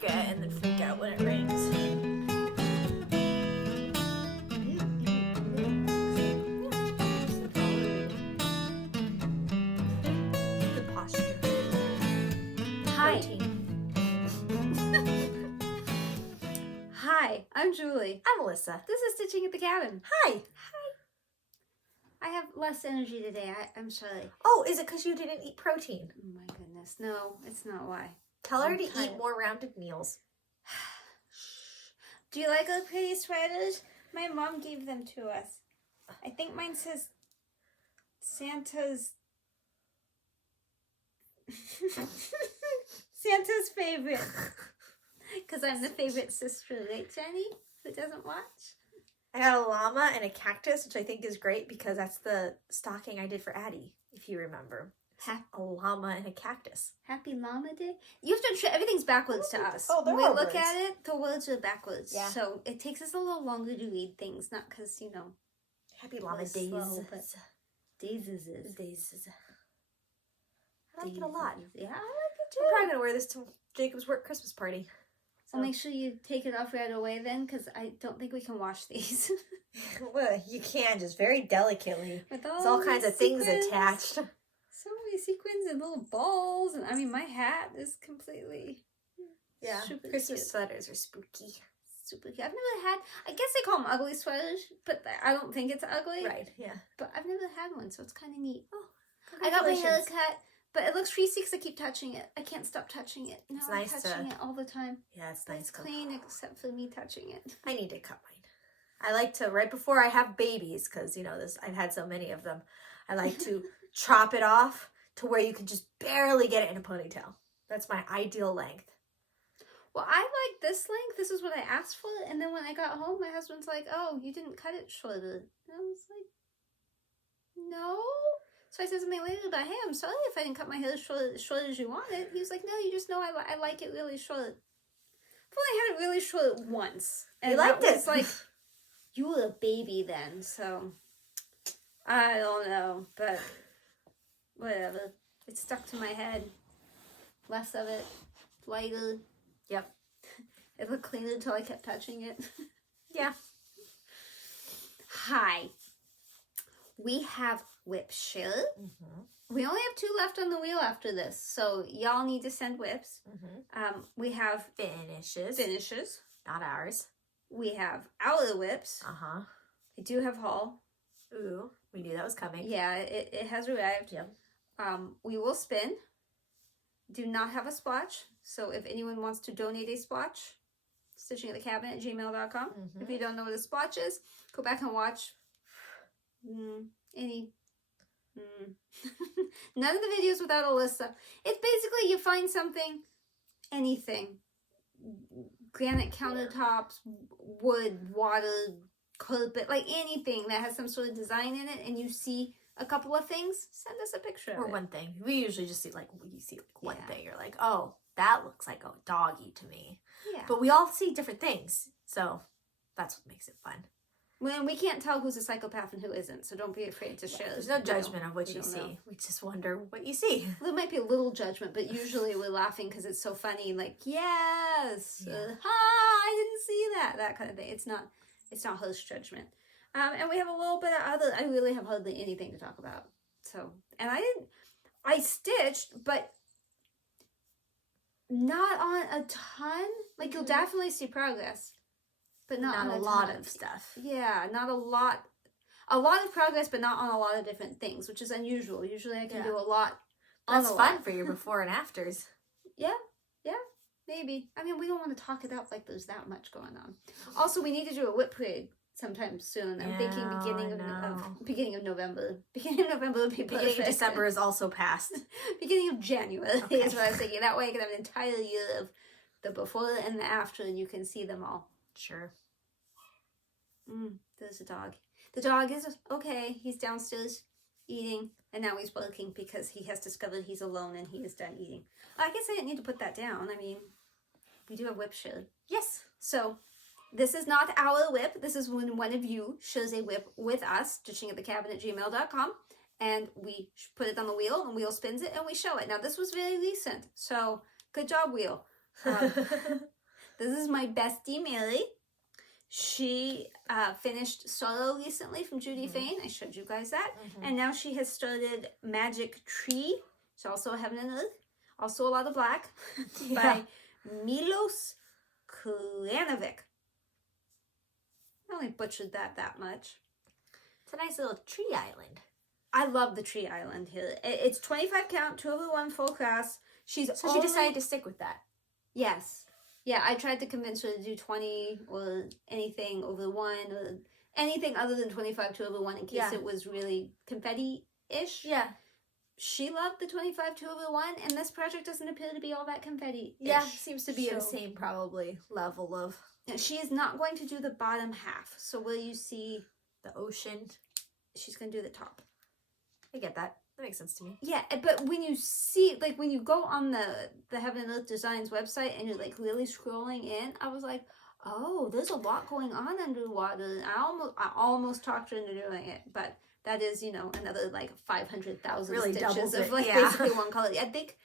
forget and then freak out when it rains. Good posture. Hi. Hi, I'm Julie. I'm Alyssa. This is Stitching at the Cabin. Hi. I have less energy today. I'm sorry. Oh, is it because you didn't eat protein? Oh my goodness. No, it's not why. Tell her I'm to tired. eat more rounded meals. Do you like our pretty sweaters? My mom gave them to us. I think mine says Santa's Santa's favorite. Because I'm the favorite sister, right, Jenny? Who doesn't watch? I got a llama and a cactus, which I think is great because that's the stocking I did for Addie, if you remember. A llama and a cactus. Happy Llama Day? You have to everything's backwards to us. Oh, there when we are look words. at it, the words are backwards. Yeah. So it takes us a little longer to read things, not because, you know, Happy llama We're days. slow, but days is. Days. I like it a lot. Yeah, I like it too. I'm probably going to wear this to Jacob's work Christmas party. So make sure you take it off right away then, because I don't think we can wash these. Well, you can, just very delicately. With There's all kinds of things sequins. attached. So many sequins and little balls, and I mean, my hat is completely Yeah, super Christmas cute. sweaters are spooky. Super cute. I've never had, I guess they call them ugly sweaters, but I don't think it's ugly. Right, yeah. But I've never had one, so it's kind of neat. Oh, I got my hair congratulations. cut, but it looks greasy because I keep touching it. I can't stop touching it. Now It's I'm nice touching to- it all the time. Yeah, it's nice. It's clean except for me touching it. I need to cut mine. I like to, right before I have babies, because, you know, I've had so many of them, I like to chop it off to where you can just barely get it in a ponytail. That's my ideal length. Well, I like this length. This is what I asked for. And then when I got home, my husband's like, oh, you didn't cut it shorter. And I was like, no. So I said something later about, hey, I'm sorry if I didn't cut my hair as short as you wanted. He was like, no, you just know I like it really short. I've only had it really short once. And You liked that it. was like, you were a baby then, so I don't know, but whatever. It stuck to my head. Less of it, lighter. Yep. It looked cleaner until I kept touching it. Yeah. Hi. We have WIP SHARE. Mm-hmm. We only have 2 left on the wheel after this, so y'all need to send WIPs. Mm-hmm. We have Finishes. Not ours. We have our WIPs. Uh-huh. I do have haul. Ooh, we knew that was coming. Yeah, it has arrived. Yep. We will spin. Do not have a splotch, so if anyone wants to donate a splotch, StitchingAtTheCabin@gmail.com. Mm-hmm. If you don't know what a splotch is, go back and watch none of the videos without Alyssa. It's basically you find something, anything, granite countertops, wood, water, carpet, like anything that has some sort of design in it, and you see a couple of things, send us a picture of Or it. one thing. We usually just see, like, you see one Yeah. thing. You're like, oh, that looks like a doggy to me. Yeah. But we all see different things. So that's what makes it fun. When we can't tell who's a psychopath and who isn't, so don't be afraid to share. There's no We don't- judgment of what we you don't see. know. We just wonder what you see. There might be a little judgment, but usually we're laughing because it's so funny. Like, yes, Yeah. I didn't see that kind of thing. It's not host judgment. And we have a little bit of other. I really have hardly anything to talk about. So, and I stitched, but not on a ton. Like you'll definitely see progress, but not on a a lot ton. of stuff. Yeah, not a lot. A lot of progress, but not on a lot of different things, which is unusual. Usually I can Yeah. do a lot on That's a fun lot. for your before and afters. Yeah, maybe. I mean, we don't want to talk it up like there's that much going on. Also, we need to do a WIP parade sometime soon. I'm thinking Yeah, beginning I of know. beginning of November. Beginning of November would be Beginning perfect. of December is also past. Beginning of January Okay. is what I was thinking. That way I can have an entire year of the before and the after, and you can see them all. Sure. There's a dog. The dog is okay. He's downstairs eating, and now he's barking because he has discovered he's alone and he is done eating. I guess I didn't need to put that down. I mean, we do have WIP SHARE. Yes. So this is not our WIP. This is when one of you shares a WIP with us, StitchingAtTheCabin@gmail.com, and we put it on the wheel, and wheel spins it, and we show it. Now, this was very recent, so good job, wheel. This is my bestie, Millie. She finished Solo recently from Judy Fane. I showed you guys that. And now she has started Magic Tree. It's also Heaven and Earth. Also a lot of black. By Milos Karanovic. I only butchered that much. It's a nice little tree island. I love the tree island here. It's 25 count, 2/1 full cross. She decided to stick with that. Yes. Yeah, I tried to convince her to do 20 or anything over 1 or anything other than 25 2/1 in case it was really confetti-ish. Yeah. She loved the 25 2/1, and this project doesn't appear to be all that confetti-ish. Yeah, seems to be the same probably level of... She is not going to do the bottom half. So will you see... the ocean. She's going to do the top. I get that. That makes sense to me. Yeah, but when you see, like, when you go on the Heaven and Earth Designs website and you're, like, really scrolling in, I was like, oh, there's a lot going on underwater. I almost talked her into doing it, but that is, you know, another, like, 500,000 really stitches of, like, basically one color. I think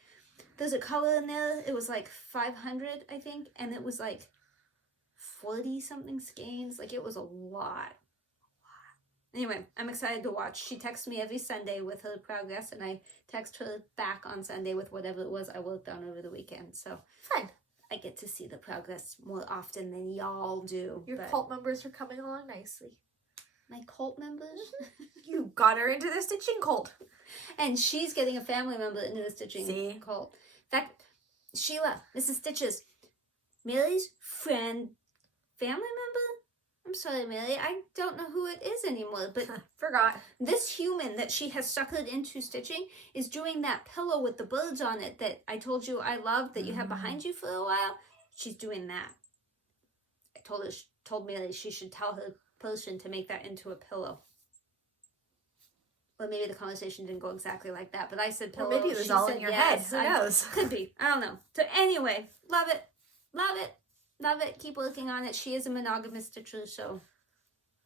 there's a color in there. It was, like, 500, I think, and it was, like, 40-something skeins. Like, it was a lot. Anyway, I'm excited to watch. She texts me every Sunday with her progress, and I text her back on Sunday with whatever it was I worked on over the weekend. So fun. I get to see the progress more often than y'all do. Your cult members are coming along nicely. My cult members? You got her into the stitching cult. And she's getting a family member into the stitching cult. In fact, Sheila, Mrs. Stitches, Millie's friend, family member? I'm sorry, Millie, I don't know who it is anymore, but forgot. This human that she has suckered into stitching is doing that pillow with the birds on it that I told you I loved that you had behind you for a while. She's doing that. I told Millie she should tell her person to make that into a pillow. Or maybe the conversation didn't go exactly like that, but I said pillow. Or maybe it was all in your head. Who knows? Could be. I don't know. So anyway, love it. Love it. Love it. Keep working on it. She is a monogamous stitcher, so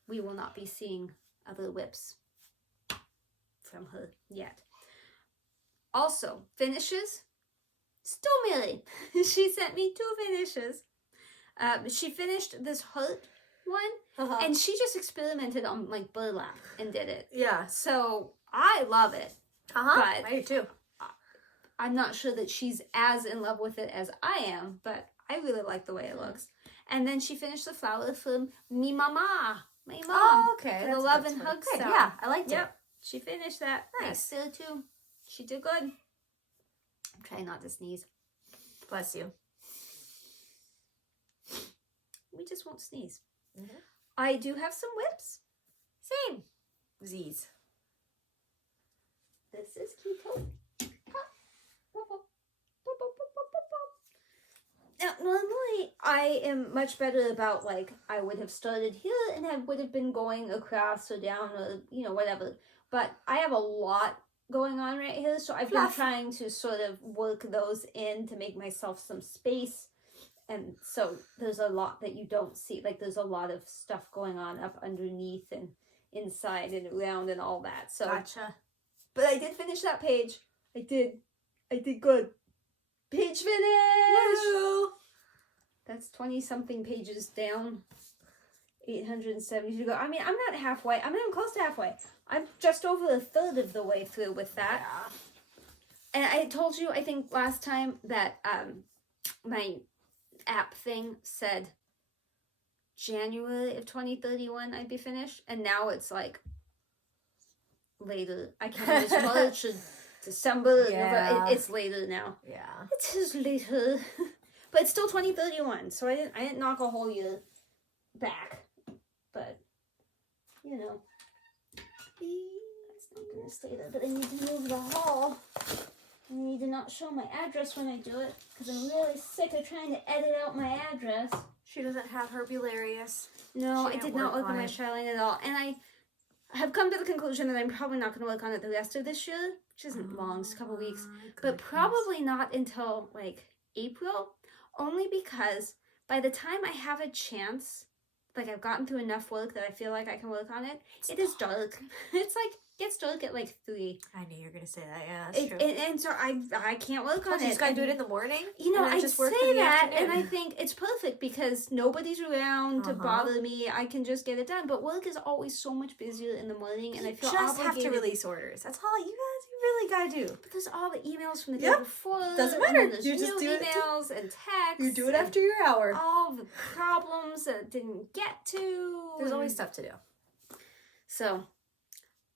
we will not be seeing other whips from her yet. Also, finishes. Still Millie. She sent me 2 finishes. She finished this heart one, and she just experimented on like burlap and did it. Yeah. So I love it. But I do too. I'm not sure that she's as in love with it as I am, but I really like the way it looks. And then she finished the flower from me mama, my mom. Oh, okay. The love and hug style. Yeah, I liked it. She finished that. Nice. There too. She did good. I'm trying not to sneeze. Bless you. We just won't sneeze. I do have some whips. Same. Z's. This is keto. Now, normally I am much better about, like, I would have started here and would have been going across or down or, you know, whatever. But I have a lot going on right here, so I've been trying to sort of work those in to make myself some space. And so there's a lot that you don't see. Like, there's a lot of stuff going on up underneath and inside and around and all that. So, gotcha. But I did finish that page. I did good. Page finish! Woo! That's 20-something pages down. 870 to go. I mean, I'm not halfway. I'm not even close to halfway. I'm just over a third of the way through with that. Yeah. And I told you, I think, last time that my app thing said January of 2031 I'd be finished. And now it's like later. I can't use March or December. November. It's later now. Yeah. It is later. But it's still 2031, so I didn't knock a whole year back. But, you know. That's not going to stay there, but I need to move the hall. I need to not show my address when I do it, because I'm really sick of trying to edit out my address. She doesn't have Hercularius. No, I did not work on my Chatelaine at all. And I have come to the conclusion that I'm probably not going to work on it the rest of this year, which isn't long, it's a couple weeks. But probably not until, like, April. Only because by the time I have a chance, like I've gotten through enough work that I feel like I can work on it, it is dark. It's like gets dark at like 3. I knew you were gonna say that. Yeah, that's true. And so I can't work on it. You just gotta do it in the morning. You know, I just work say in the that, afternoon. and I think it's perfect because nobody's around to bother me. I can just get it done. But work is always so much busier in the morning, and I feel just obligated. have to release orders. That's all you really gotta do. But there's all the emails from the day before. Doesn't matter. And then You just new do it. emails and texts. You do it after your hour. All the problems that I didn't get to. There's always stuff to do. So,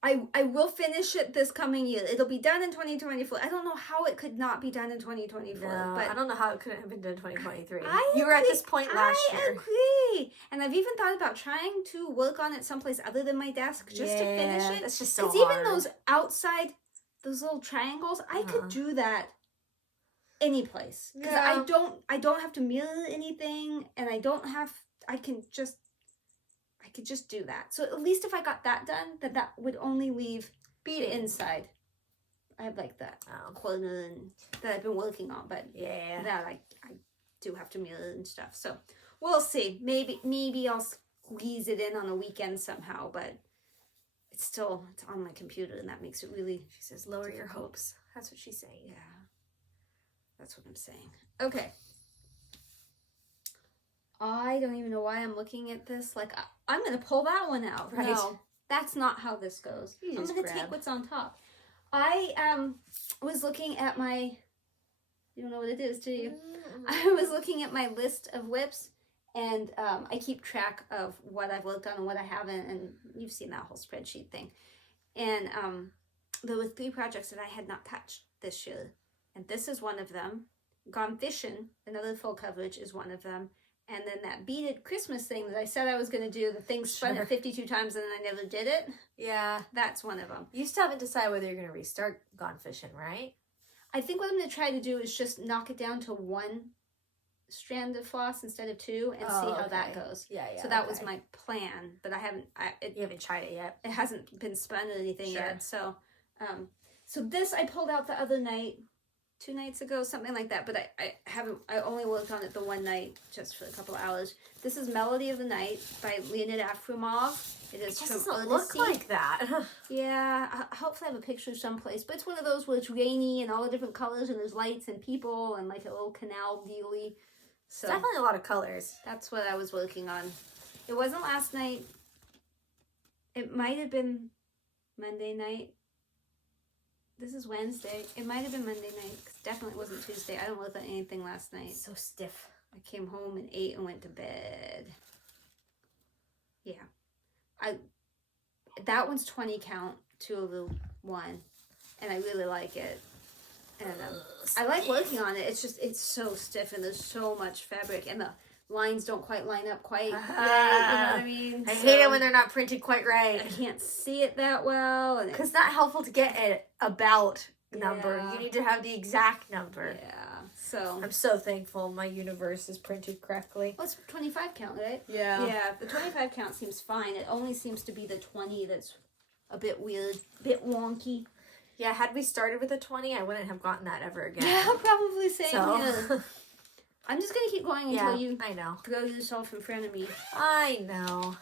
I will finish it this coming year. It'll be done in 2024. I don't know how it could not be done in 2024. No, but I don't know how it couldn't have been done in 2023. You were at this point last year. I agree. And I've even thought about trying to work on it someplace other than my desk just to finish it. That's just so hard. Even those outside, those little triangles, I could do that any place. Because I don't have to mirror anything, and I could just do that. So at least if I got that done, that would only leave the inside. I have like that corner that I've been working on, but that I do have to mirror and stuff. So we'll see. Maybe I'll squeeze it in on a weekend somehow, but it's on my computer, and that makes it really. She says, lower your hopes. That's what she's saying. Yeah, that's what I'm saying. Okay. I don't even know why I'm looking at this. Like, I'm going to pull that one out. Right. No, that's not how this goes. I'm going to take what's on top. I was looking at my... You don't know what it is, do you? I was looking at my list of WIPs, and I keep track of what I've worked on and what I haven't, and you've seen that whole spreadsheet thing. And there were 3 projects that I had not touched this year, and this is one of them. Gone Fishing, another full coverage, is one of them. And then that beaded Christmas thing that I said I was going to do, the thing spun it 52 times and then I never did it. Yeah. That's one of them. You still haven't decided whether you're going to restart Gone Fishing, right? I think what I'm going to try to do is just knock it down to 1 strand of floss instead of 2 and see how that goes. Yeah. So that was my plan, but you haven't tried it yet. It hasn't been spun or anything yet. So, so this I pulled out the other night. 2 nights ago, something like that, but I only worked on it the one night, just for a couple of hours. This is Melody of the Night by Leonid Afremov. It is from doesn't look like that. Yeah, hopefully I have a picture someplace, but it's one of those where it's rainy and all the different colors and there's lights and people and like a little canal dealy. So definitely a lot of colors. That's what I was working on. It wasn't last night. It might have been Monday night. This is Wednesday. It might have been Monday night, because definitely wasn't Tuesday. I don't work on anything last night. So stiff. I came home and ate and went to bed. Yeah. That one's 20 count, 2 of the 1. And I really like it. And I like working on it. It's just, it's so stiff and there's so much fabric. And the lines don't quite line up quite right, you know what I mean? I hate it when they're not printed quite right. I can't see it that well. Because it's not helpful to get an about number. You need to have the exact number. Yeah. So I'm so thankful my universe is printed correctly. Well, it's 25 count, right? Yeah. Yeah, the 25 count seems fine. It only seems to be the 20 that's a bit weird, a bit wonky. Yeah, had we started with a 20, I wouldn't have gotten that ever again. Yeah, probably same here. So. I'm just going to keep going until you throw yourself in front of me. I know.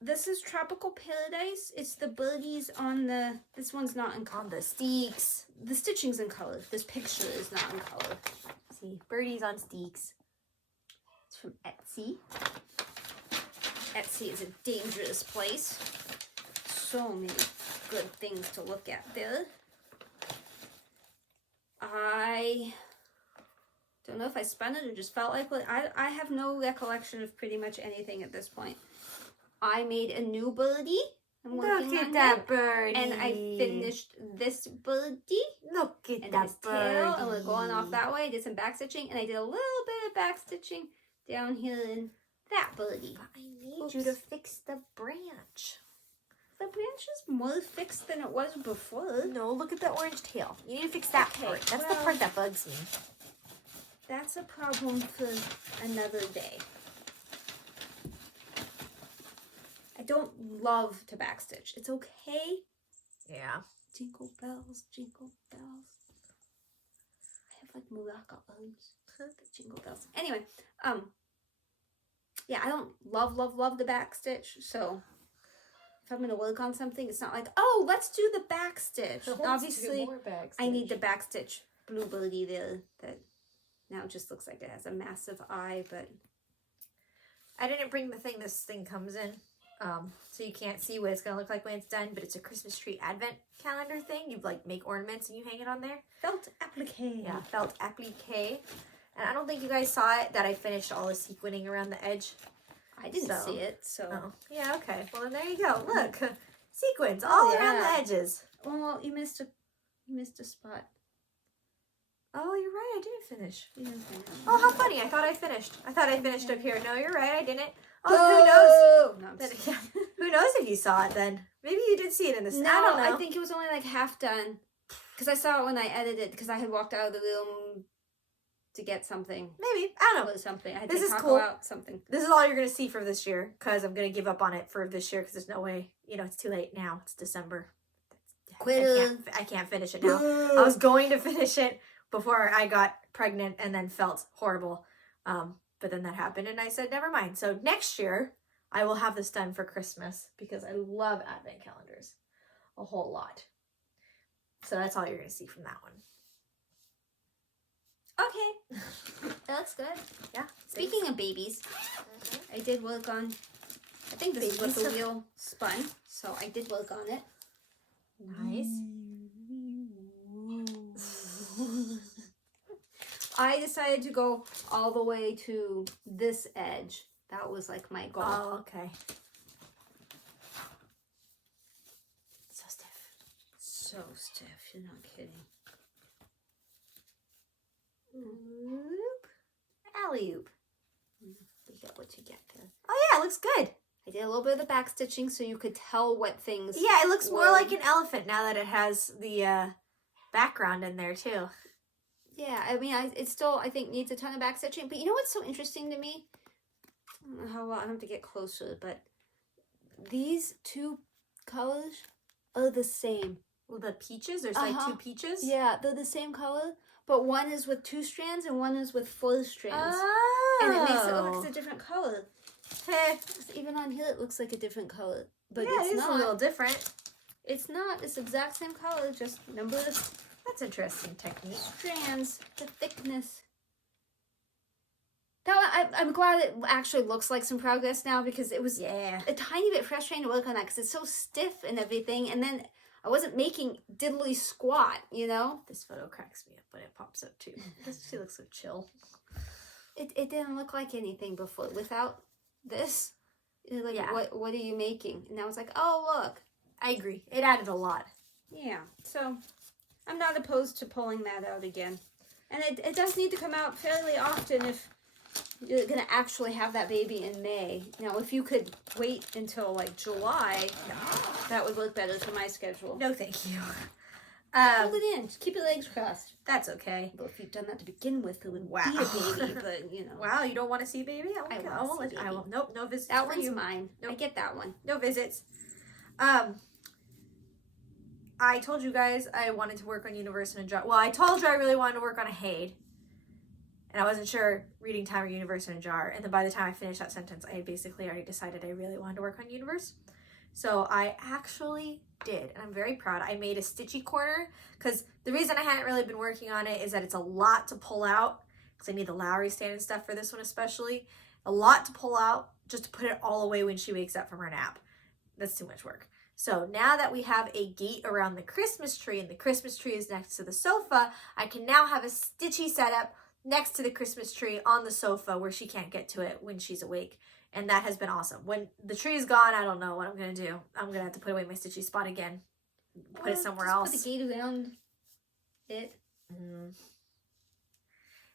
This is Tropical Paradise. It's the birdies on the... This one's not in color. On the steaks. The stitching's in color. This picture is not in color. See, birdies on steaks. It's from Etsy. Etsy is a dangerous place. So many good things to look at there. I don't know if I spun it or just felt like it. I have no recollection of pretty much anything at this point. I made a new birdie. I'm working Look at on that it. Birdie. And I finished this birdie. Look at and that his birdie. tail, and we're going off that way. I did some back stitching, and I did a little bit of back stitching down here in that birdie. But I need you to fix the branch. The branch is more fixed than it was before. No, look at the orange tail. You need to fix that part. That's the part that bugs me. That's a problem for another day. I don't love to backstitch. It's okay. Yeah. Jingle bells, jingle bells. I have like maraca arms. Jingle bells. Anyway, yeah, I don't love the backstitch, so if I'm going to work on something, it's not like, oh, let's do the back stitch. Obviously, I need the back stitch blue birdie there that now just looks like it has a massive eye, but I didn't bring the thing this thing comes in, so you can't see what it's going to look like when it's done, but it's a Christmas tree advent calendar thing. You like make ornaments and you hang it on there. felt applique. Yeah, felt applique. And I don't think you guys saw it, that I finished all the sequining around the edge. I didn't see it, so. Oh, yeah, okay. Well, then there you go. Look, sequins all around the edges. Well, you missed a spot. Oh, you're right. I didn't finish. You didn't finish. Oh, how funny. I thought I finished. I thought I finished up here. No, you're right. I didn't. Oh, who knows? No, I'm just Who knows if you saw it then? Maybe you did see it in the No, I don't know. I think it was only like half done. Because I saw it when I edited, because I had walked out of the room to get something. Maybe. I don't know. Or something. I had This to is taco cool. out something. This is all you're going to see for this year, because I'm going to give up on it for this year, because there's no way. You know, it's too late now. It's December. I can't finish it now. I was going to finish it before I got pregnant and then felt horrible. But then that happened and I said, never mind. So next year, I will have this done for Christmas because I love advent calendars a whole lot. So that's all you're going to see from that one. Okay. That looks good. Yeah. Speaking of babies, I did work on, I think this is what the wheel spun, so I did work on it. Nice. I decided to go all the way to this edge. That was like my goal. Oh, okay. So stiff. So stiff, you're not kidding. Oop. Alley-oop. You get what you get there. Oh yeah, it looks good. I did a little bit of the back stitching so you could tell what things. Yeah, it looks more were. like an elephant now that it has the background in there too. Yeah, I mean, it still, I think, needs a ton of back stitching. But you know what's so interesting to me? I don't know how well, I have to get closer, but these two colors are the same. Well, the peaches, there's like two peaches. Yeah, they're the same color, but one is with 2 strands and one is with 4 strands. Oh. And it makes it look like it's a different color. Heh. Even on here, it looks like a different color. But Yeah, it's it is not. a little different. It's not. It's the exact same color, just number of That's interesting technique. strands, the thickness. That I'm glad it actually looks like some progress now because it was Yeah. a tiny bit frustrating to work on that because it's so stiff and everything. And then I wasn't making diddly squat, you know? This photo cracks me up when it pops up too. She looks so chill. It didn't look like anything before. Without this, you're like, Yeah. what are you making? And I was like, oh, look. I agree. It added a lot. Yeah, so I'm not opposed to pulling that out again. And it does need to come out fairly often if you're going to actually have that baby in May. Now, if you could wait until like July, that would work better for my schedule. No, thank you. Hold it in. Just keep your legs crossed. That's okay. Well, if you've done that to begin with, it would Wow. be a baby, but you know. Wow, you don't want to see baby? I I want won't to see let- I baby. won't. Nope, no visits That for one's you. mine. Nope. I get that one. No visits. I told you guys I wanted to work on Universe in a Jar. Well, I told you I really wanted to work on a HAED. And I wasn't sure reading time or Universe in a Jar. And then by the time I finished that sentence, I had basically already decided I really wanted to work on Universe. So I actually did. And I'm very proud. I made a stitchy corner. Because the reason I hadn't really been working on it is that it's a lot to pull out. Because I need the Lowry stand and stuff for this one especially. A lot to pull out just to put it all away when she wakes up from her nap. That's too much work. So now that we have a gate around the Christmas tree and the Christmas tree is next to the sofa, I can now have a stitchy setup next to the Christmas tree on the sofa where she can't get to it when she's awake. And that has been awesome. When the tree is gone, I don't know what I'm going to do. I'm going to have to put away my stitchy spot again. Put it somewhere else. Put the gate around it.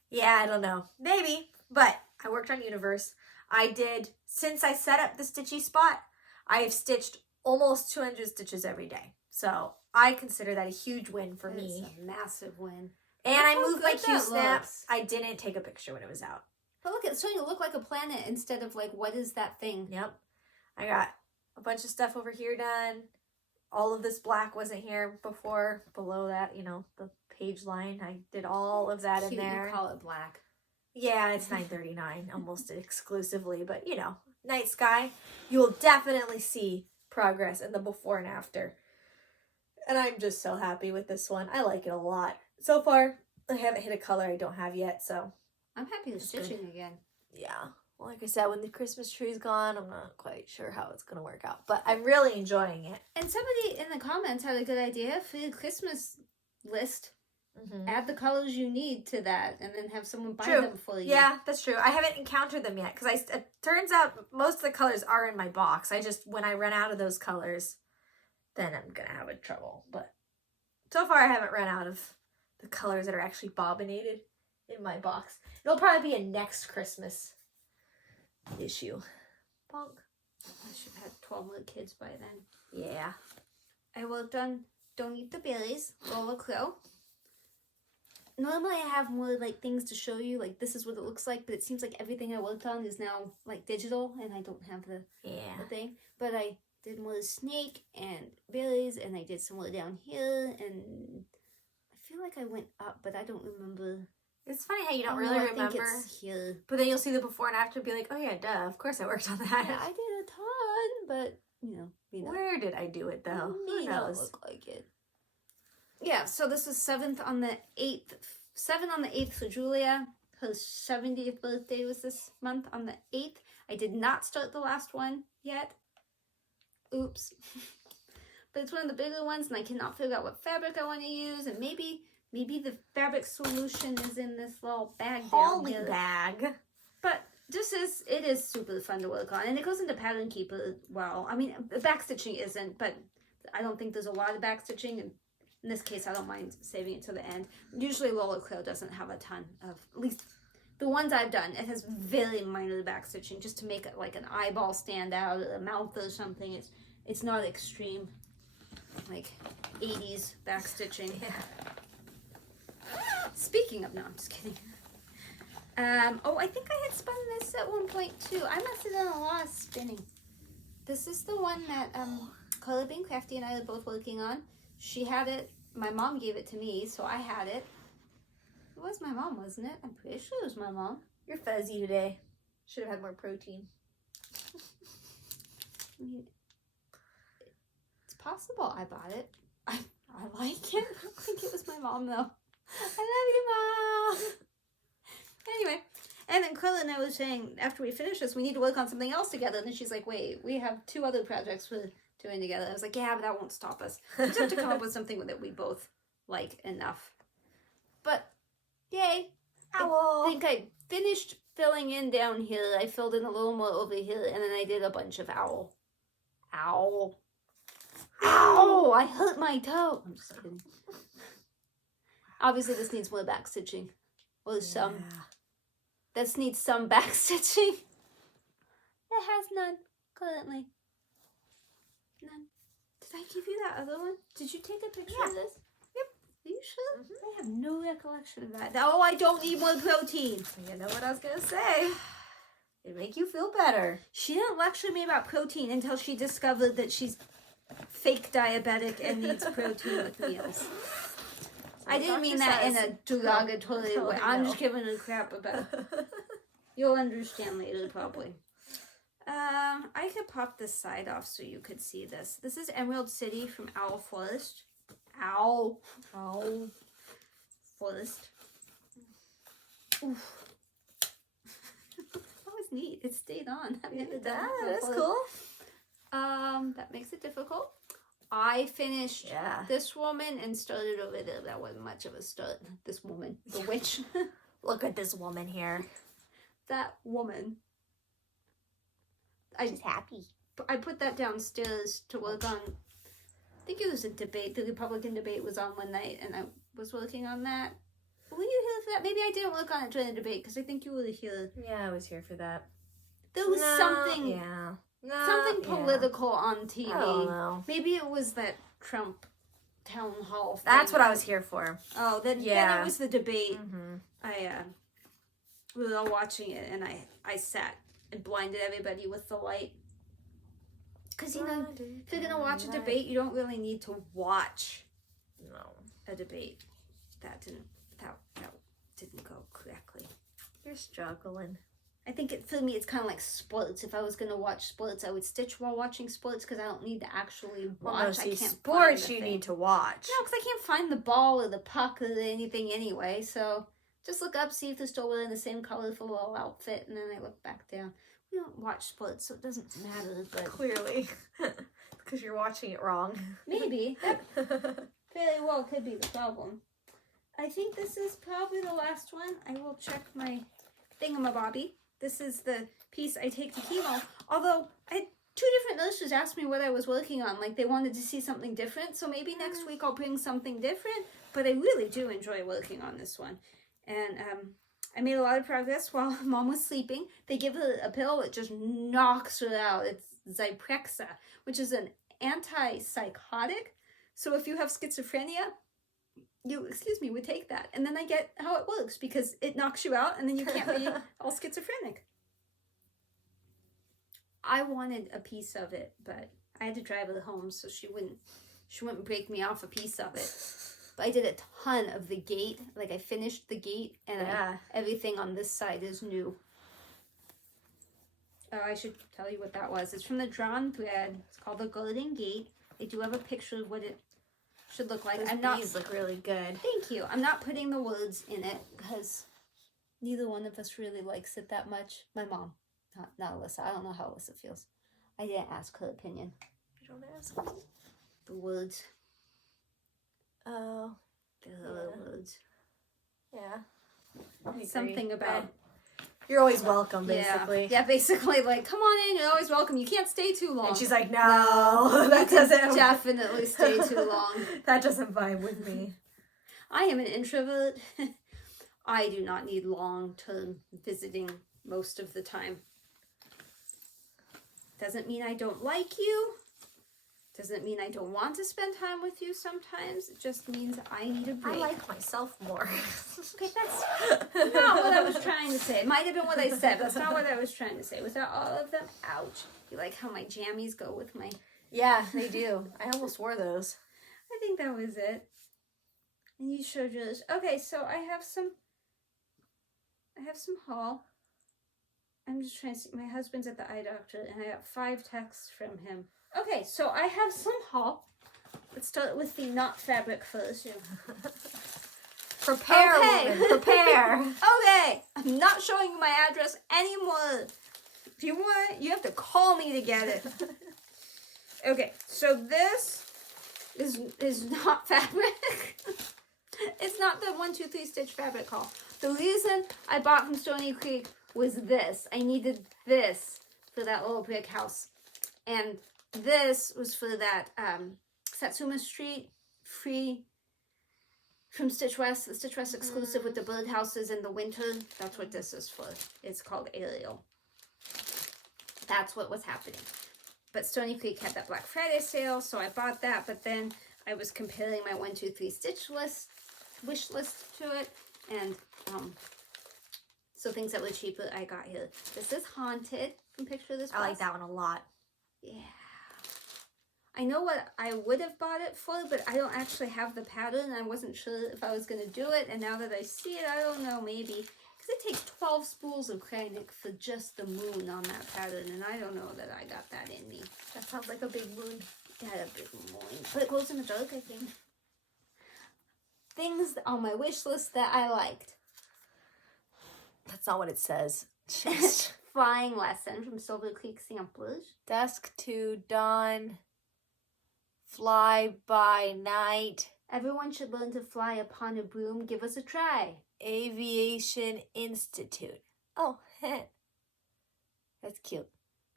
Yeah, I don't know. Maybe. But I worked on Universe. I did, since I set up the stitchy spot, I have stitched almost 200 stitches every day. So I consider that a huge win for me. It's a massive win. And Look I how moved my good Q that snap. looks. I didn't take a picture when it was out. But look, it's starting to look like a planet instead of like, what is that thing? Yep. I got a bunch of stuff over here done. All of this black wasn't here before. Below that, you know, the page line. I did all of that Cute, in there. you call it black. Yeah, it's 9:39 almost exclusively, but you know, night sky. You will definitely see progress in the before and after. And I'm just so happy with this one. I like it a lot. So far, I haven't hit a color I don't have yet, so. I'm happy with stitching again. Yeah. Well, like I said, when the Christmas tree's gone, I'm not quite sure how it's going to work out. But I'm really enjoying it. And somebody in the comments had a good idea for your Christmas list. Mm-hmm. Add the colors you need to that and then have someone buy True. them for you. Yeah, that's true. I haven't encountered them yet because it turns out most of the colors are in my box. When I run out of those colors, then I'm going to have trouble. But so far I haven't run out of the colors that are actually bobbinated in my box. It'll probably be a next Christmas issue. Bonk. I should have had 12 little kids by then. Yeah. I worked on Don't Eat the Berries, Lola Crow. Normally I have more like things to show you, like this is what it looks like, but it seems like everything I worked on is now like digital and I don't have the thing. But I did more snake and berries and I did some more down here and I feel like I went up, but I don't remember. It's funny how you don't Oh, really no, I remember. think it's here. But then you'll see the before and after and be like, oh yeah, duh, of course I worked on that. Yeah, I did a ton, but you know. Where did I do it though? Who knows? Look like it. Yeah, so this is 7th on the 8th. 7 on the 8th for Julia. Her 70th birthday was this month on the 8th. I did not start the last one yet. Oops. But it's one of the bigger ones and I cannot figure out what fabric I want to use. And maybe the fabric solution is in this little bag down here. Bag. But it is super fun to work on. And it goes into Pattern Keeper well. I mean, back stitching isn't, but I don't think there's a lot of back stitching. And in this case, I don't mind saving it to the end. Usually Lola Crow doesn't have a ton of, at least the ones I've done, it has very minor back stitching just to make it like an eyeball stand out or a mouth or something. It's not extreme, like 80s back stitching. Yeah. Speaking of, no, I'm just kidding. Oh, I think I had spun this at one point too. I must have done a lot of spinning. This is the one that Karla being Crafty and I were both working on. She had it. My mom gave it to me, so I had it. It was my mom, wasn't it? I'm pretty sure it was my mom. You're fuzzy today. Should have had more protein. I mean, it's possible I bought it. I like it. I think it was my mom, though. I love you, Mom! Anyway, and then Karla and I were saying, after we finish this, we need to work on something else together. And then she's like, wait, we have 2 other projects we're doing together. I was like, yeah, but that won't stop us. We just have to come up with something that we both like enough. But, yay. Owl. I think I finished filling in down here. I filled in a little more over here, and then I did a bunch of owl. Ow. Ow! I hurt my toe. I'm just kidding. Obviously, this needs more back stitching. Or some. This needs some back stitching. It has none currently. None. Did I give you that other one? Did you take a picture of this? Yep. Are you sure? I have no recollection of that. Oh, I don't need more protein. You know what I was going to say. It'd make you feel better. She didn't lecture me about protein until she discovered that she's fake diabetic and needs protein with meals. I didn't mean that in a derogatory way. I'm just giving a crap about it. You'll understand later, probably. I could pop this side off so you could see this. This is Emerald City from Owl Forest. Owl Forest. Oof. That was neat. It stayed on. That's cool. That makes it difficult. I finished Yeah. this woman and started over there. That wasn't much of a start. This woman. The witch. Look at this woman here. That woman. She's happy. I put that downstairs to work on. I think it was a debate. The Republican debate was on one night, and I was working on that. Were you here for that? Maybe I didn't work on it during the debate because I think you were here. Yeah, I was here for that. There was something. Yeah. Something political on TV. I don't know. Maybe it was that Trump town hall thing. That's what I was here for. Oh, then it was the debate. Mm-hmm. We were all watching it, and I sat and blinded everybody with the light. Because, you know, if you're going to watch a debate, you don't really need to watch a debate. That didn't go correctly. You're struggling. I think for me, it's kind of like sports. If I was going to watch sports, I would stitch while watching sports because I don't need to actually watch. Well, no, see, I can't sports find the you thing. need to watch. No, because I can't find the ball or the puck or anything anyway. So just look up, see if they're still wearing the same colorful little outfit, and then I look back down. We don't watch sports, so it doesn't matter. But Clearly, because you're watching it wrong. maybe that very well could be the problem. I think this is probably the last one. I will check my thingamabobby. This is the piece I take to chemo. Although I had 2 different nurses ask me what I was working on. Like they wanted to see something different. So maybe next week I'll bring something different. But I really do enjoy working on this one. And I made a lot of progress while Mom was sleeping. They give her a pill that just knocks her out. It's Zyprexa, which is an antipsychotic. So if you have schizophrenia, you, would take that. And then I get how it works because it knocks you out and then you can't be all schizophrenic. I wanted a piece of it, but I had to drive her home so she wouldn't break me off a piece of it. But I did a ton of the gate. Like I finished the gate and everything on this side is new. Oh, I should tell you what that was. It's from the Drawn Thread. It's called the Golden Gate. I do have a picture of what it should look like. These look really good. Thank you. I'm not putting the words in it because neither one of us really likes it that much. My mom, not Alyssa. I don't know how Alyssa feels. I didn't ask her opinion. You don't ask. The words. Oh. The words. Yeah. Something about. You're always welcome, basically. Yeah, basically, like, come on in, you're always welcome. You can't stay too long. And she's like, no, that doesn't definitely stay too long. That doesn't vibe with me. I am an introvert. I do not need long-term visiting most of the time. Doesn't mean I don't like you. Doesn't mean I don't want to spend time with you sometimes. It just means I need a break. I like myself more. Okay, that's not what I was trying to say. It might have been what I said, but that's not what I was trying to say. Without all of them, ouch. You like how my jammies go with my... Yeah, they do. I almost wore those. I think that was it. And you showed yours. Okay, so I have some haul. I'm just trying to see. My husband's at the eye doctor, and I got 5 texts from him. Okay, so I have some haul. Let's start with the not fabric first. Prepare, woman, prepare. Okay, I'm not showing you my address anymore. If you want it, you have to call me to get it. Okay, so this is not fabric. It's not the 1, 2, 3 stitch fabric haul. The reason I bought from Stony Creek was this. I needed this for that little brick house. And this was for that Satsuma Street free from Stitch West, the Stitch West exclusive with the birdhouses in the winter. That's what this is for. It's called Ariel. That's what was happening. But Stony Creek had that Black Friday sale, so I bought that. But then I was comparing my 1, 2, 3 stitch list, wish list to it, and so things that were cheaper I got here. This is Haunted. Can picture this? I like that one a lot. Yeah. I know what I would have bought it for, but I don't actually have the pattern. I wasn't sure if I was going to do it, and now that I see it, I don't know, maybe. Because it takes 12 spools of Karanovic for just the moon on that pattern, and I don't know that I got that in me. That sounds like a big moon. Yeah, a big moon. But it goes in the dark, I think. Things on my wish list that I liked. That's not what it says. Flying lesson from Silver Creek Samplers. Dusk to dawn. Fly by night. Everyone should learn to fly upon a broom. Give us a try. Aviation Institute. Oh, that's cute.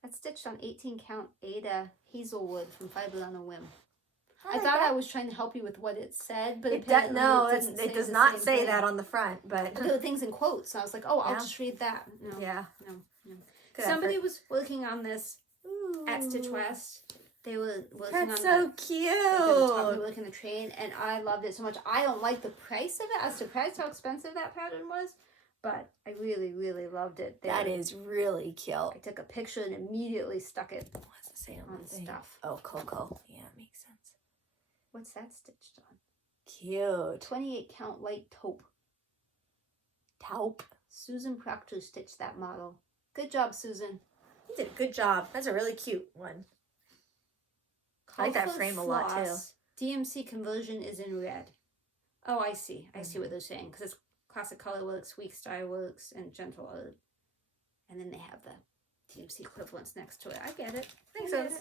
That's stitched on 18 count Ada Hazelwood from Fiber on a Whim. I like thought that. I was trying to help you with what it said, but It apparently it does not say that on the front, but there were things in quotes. So I was like, oh, I'll just read that. No, yeah, no. Good Somebody effort. was working on this at Stitch West. They were working That's on so cute. They were working the train, and I loved it so much. I don't like the price of it. I was surprised how expensive that pattern was, but I really, really loved it. That is really cute. I took a picture and immediately stuck it What's it say on the thing? stuff. Oh, Coco. Yeah, makes sense. What's that stitched on? Cute. 28 count light taupe. Taupe. Susan Proctor stitched that model. Good job, Susan. You did a good job. That's a really cute one. I like that frame a lot too. DMC conversion is in red. Oh, I see. I see what they're saying. Because it's classic color works, weak style works, and gentle art. And then they have the DMC equivalents next to it. I get it. Makes sense.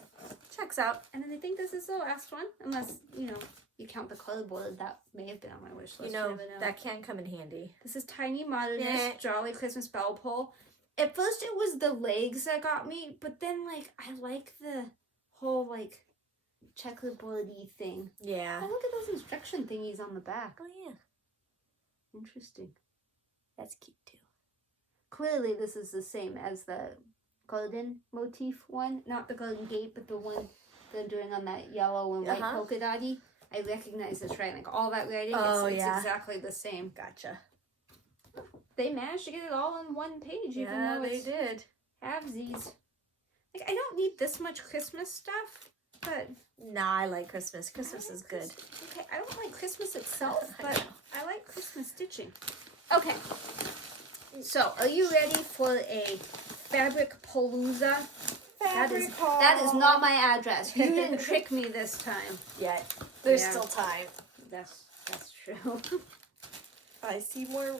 Checks out. And then I think this is the last one. Unless, you know, you count the cardboard. That may have been on my wish list. You know, that can come in handy. This is Tiny Modernist Jolly Christmas Bell Pull. At first it was the legs that got me. But then, like, I like the whole, like, checkerboardy thing. Yeah. Oh, look at those instruction thingies on the back. Oh, yeah. Interesting. That's cute, too. Clearly, this is the same as the garden motif one. Not the garden gate, but the one they're doing on that yellow and white polka dotty. I recognize this writing. Like, all that writing, it's exactly the same. Gotcha. They managed to get it all on one page, even though they did. Halvesies. Like, I don't need this much Christmas stuff, but... Nah, I like Christmas. Christmas is good. Okay, I don't like Christmas itself, but I like Christmas stitching. Okay. So, are you ready for a fabric palooza? That is not my address. You didn't trick me this time. Yet. There's still time. That's true. I see more.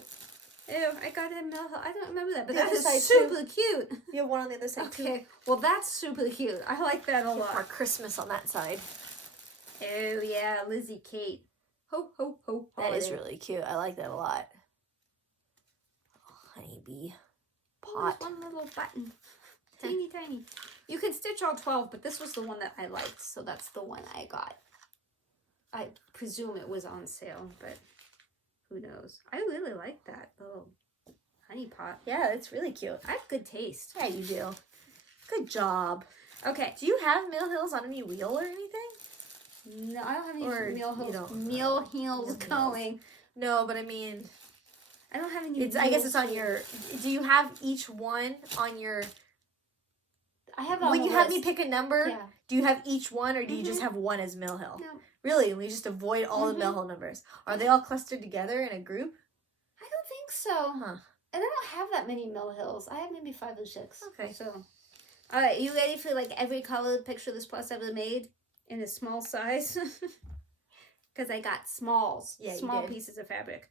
Ew, I got it in Mill Hill. I don't remember that, but The that other is side, super cute. You have one on the other side, too. Okay, well, that's super cute. I like that a lot. More Christmas on that side. Oh, yeah, Lizzie Kate. Ho, ho, ho. That is really cute. I like that a lot. Honeybee. Pot. One little button. Teeny tiny. You can stitch all 12, but this was the one that I liked, so that's the one I got. I presume it was on sale, but who knows. I really like that little honey pot. Yeah, it's really cute. I have good taste. Yeah, you do. Good job. Okay. Do you have Mill Hills on any wheel or anything? No, I don't have any Or Mill Heels going. No, but I mean... I don't have any I guess it's on your... Do you have each one on your... I have it on when the you have list. me pick a number, Yeah. do you have each one, or do you just have one as Mill Hill? No. Really? We just avoid all the Mill Hill numbers. Are they all clustered together in a group? I don't think so. Huh. And I don't have that many Mill Hills. I have maybe 5 or 6. Okay. So, all right, you ready for like every color picture this plus ever made in a small size? Because I got smalls. Yeah, small you did. pieces of fabric.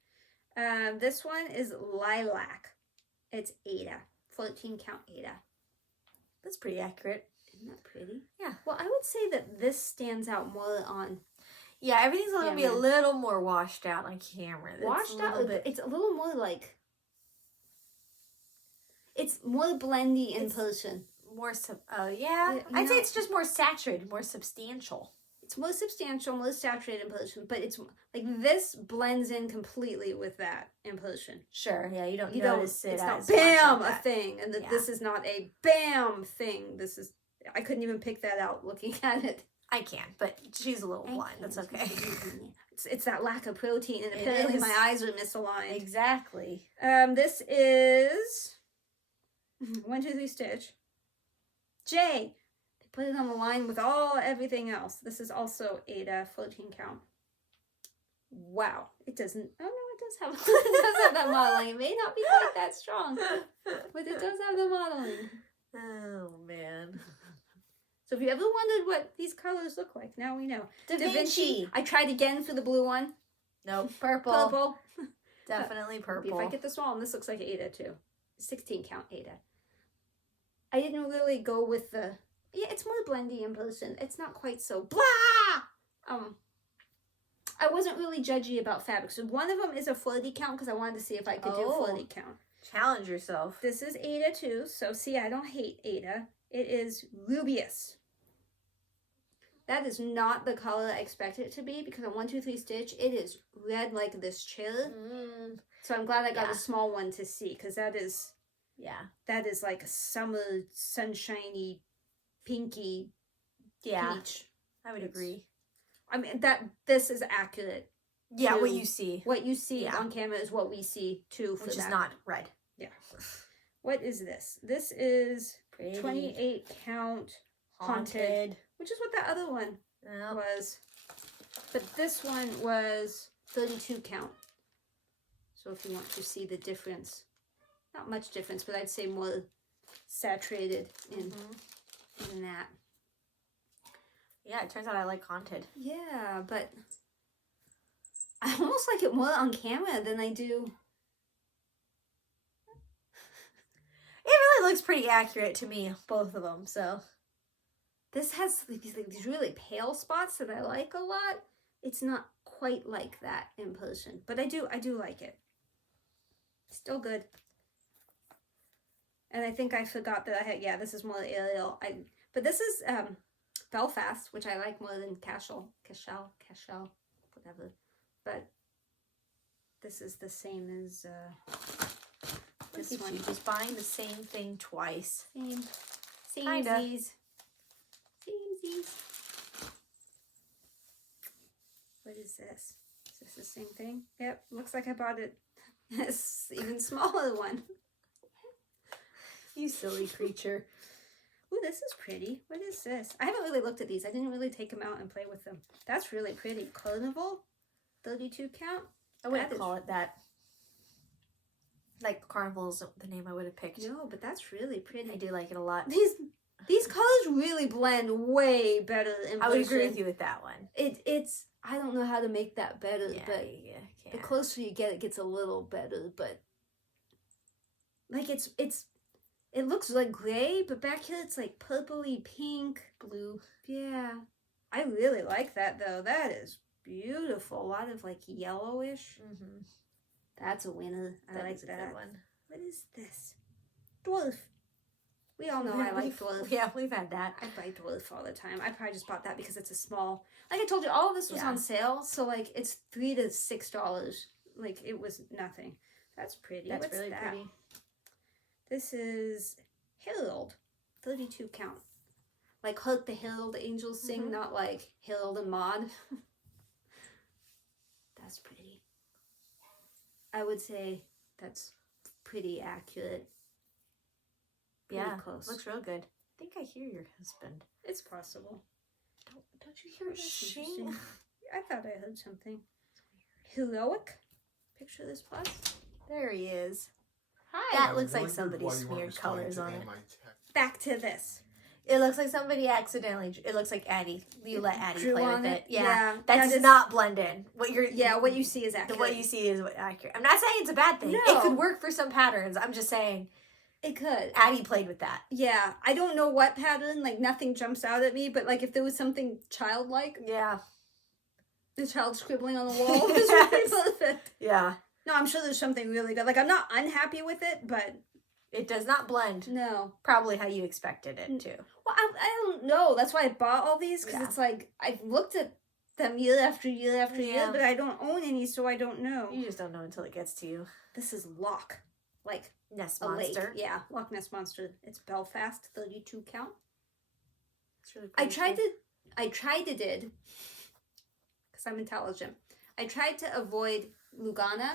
This one is lilac. It's Ada. 14 count Ada. That's pretty accurate. Isn't that pretty? Yeah. Well, I would say that this stands out more on... Yeah, everything's going to be a little more washed out on camera. Washed out? It's a little more like... It's more blendy in person. More yeah. I'd say it's just more saturated, more substantial. It's more substantial, more saturated in person, but it's like this blends in completely with that in person. Sure, yeah, you don't notice it. It's as not bam much a thing, and this is not a bam thing. This is, I couldn't even pick that out looking at it. I can, but she's a little blind. That's okay. It's that lack of protein, and apparently my eyes are misaligned. Exactly. This is 1, 2, 3 stitch. J. Put it on the line with everything else. This is also Ada, 14 count. Wow. It doesn't, oh no, it does have, it does have that modeling. It may not be quite that strong, but it does have the modeling. Oh, man. So if you ever wondered what these colors look like, now we know. Da Vinci. I tried again for the blue one. Nope, purple. Purple. Definitely purple. If I get this wrong, this looks like Ada too. 16 count Ada. I didn't really go with the... Yeah, it's more blendy in person. It's not quite so blah! I wasn't really judgy about fabric. So one of them is a flirty count because I wanted to see if I could do flirty count. Challenge yourself. This is Ada too. So see, I don't hate Ada. It is Rubius. That is not the color I expected it to be because on 1, 2, 3 stitch, it is red like this chair. So I'm glad I got a small one to see because that is... Yeah. That is like a summer, sunshiny, pinky peach. I would agree. I mean, this is accurate. Yeah, what you see. What you see on camera is what we see too. Which is not red. Yeah. What is this? This is Pretty. 28 count haunted. Which is what that other one was. But this one was 32 count. So if you want to see the difference. Not much difference, but I'd say more saturated in that. Yeah, it turns out I like haunted. Yeah, but I almost like it more on camera than I do. It really looks pretty accurate to me, both of them, so. This has these really pale spots that I like a lot. It's not quite like that in person, but I do like it. Still good. And I think I forgot that I had, yeah, this is more Ariel. But this is Belfast, which I like more than Cashel, whatever. But this is the same as this one. Just buying the same thing twice. Samesies. What is this? Is this the same thing? Yep, looks like I bought it. Yes, even smaller one. You silly creature. Ooh, this is pretty. What is this? I haven't really looked at these. I didn't really take them out and play with them. That's really pretty. Carnival, 32 count. I wouldn't call it that. Like Carnival is the name I would have picked. No, but that's really pretty. I do like it a lot. These colors really blend way better in person. I would agree with you with that one. It's I don't know how to make that better, but yeah. the closer you get, it gets a little better. But like it looks like gray, but back here it's like purpley pink, blue. Yeah, I really like that though. That is beautiful. A lot of like yellowish. That's a winner. I like that. Good one. What is this? Dwarf. We all know I like dwarf. Yeah, we've had that. I buy dwarf all the time. I probably just bought that because it's a small. Like I told you, all of this was on sale, so like it's $3 to $6. Like it was nothing. That's pretty. That's What's really that? pretty. This is Herald, 32 count. Like Hark the Herald Angels Sing, not like Herald and Maud. That's pretty. I would say that's pretty accurate. Pretty close. Looks real good. I think I hear your husband. It's possible. Don't you hear a shing? I thought I heard something. Heroic. Picture this plus. There he is. Hi. That looks like somebody smeared colors on it. Back to this. It looks like somebody accidentally. It looks like Addie. You let Addie Drew play on with it. it. Yeah, Yeah, that does not blend in. What you see is accurate. What you see is accurate. I'm not saying it's a bad thing. No. It could work for some patterns. I'm just saying it could. Addie played with that. Yeah, I don't know what pattern. Like nothing jumps out at me, but like if there was something childlike, yeah, the child scribbling on the wall is really perfect. Yeah. No, I'm sure there's something really good. Like I'm not unhappy with it, but it does not blend. No. Probably how you expected it to. Well, I don't know. That's why I bought all these, because it's like, I've looked at them year after year after year, but I don't own any, so I don't know. You just don't know until it gets to you. This is Loch. Like, Nest a Monster. lake. Yeah, Loch Ness Monster. It's Belfast, 32 count. It's really I tried to did, because I'm intelligent, I tried to avoid Lugana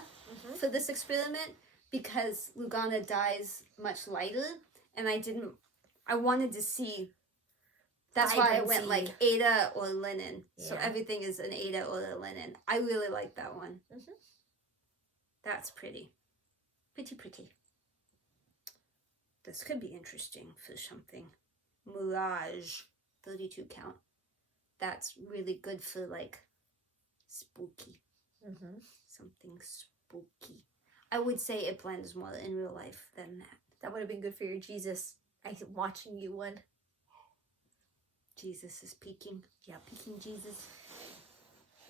for this experiment, because Lugana dyes much lighter, and I wanted to see, that's why I went like Ada or linen, so everything is an Ada or a linen. I really like that one. That's pretty. Pretty. This could be interesting for something. Mirage, 32 count. That's really good for like spooky. Something spooky. I would say it blends more in real life than that. That would have been good for your Jesus. I'm watching you one. Jesus is peeking. Yeah, peeking Jesus.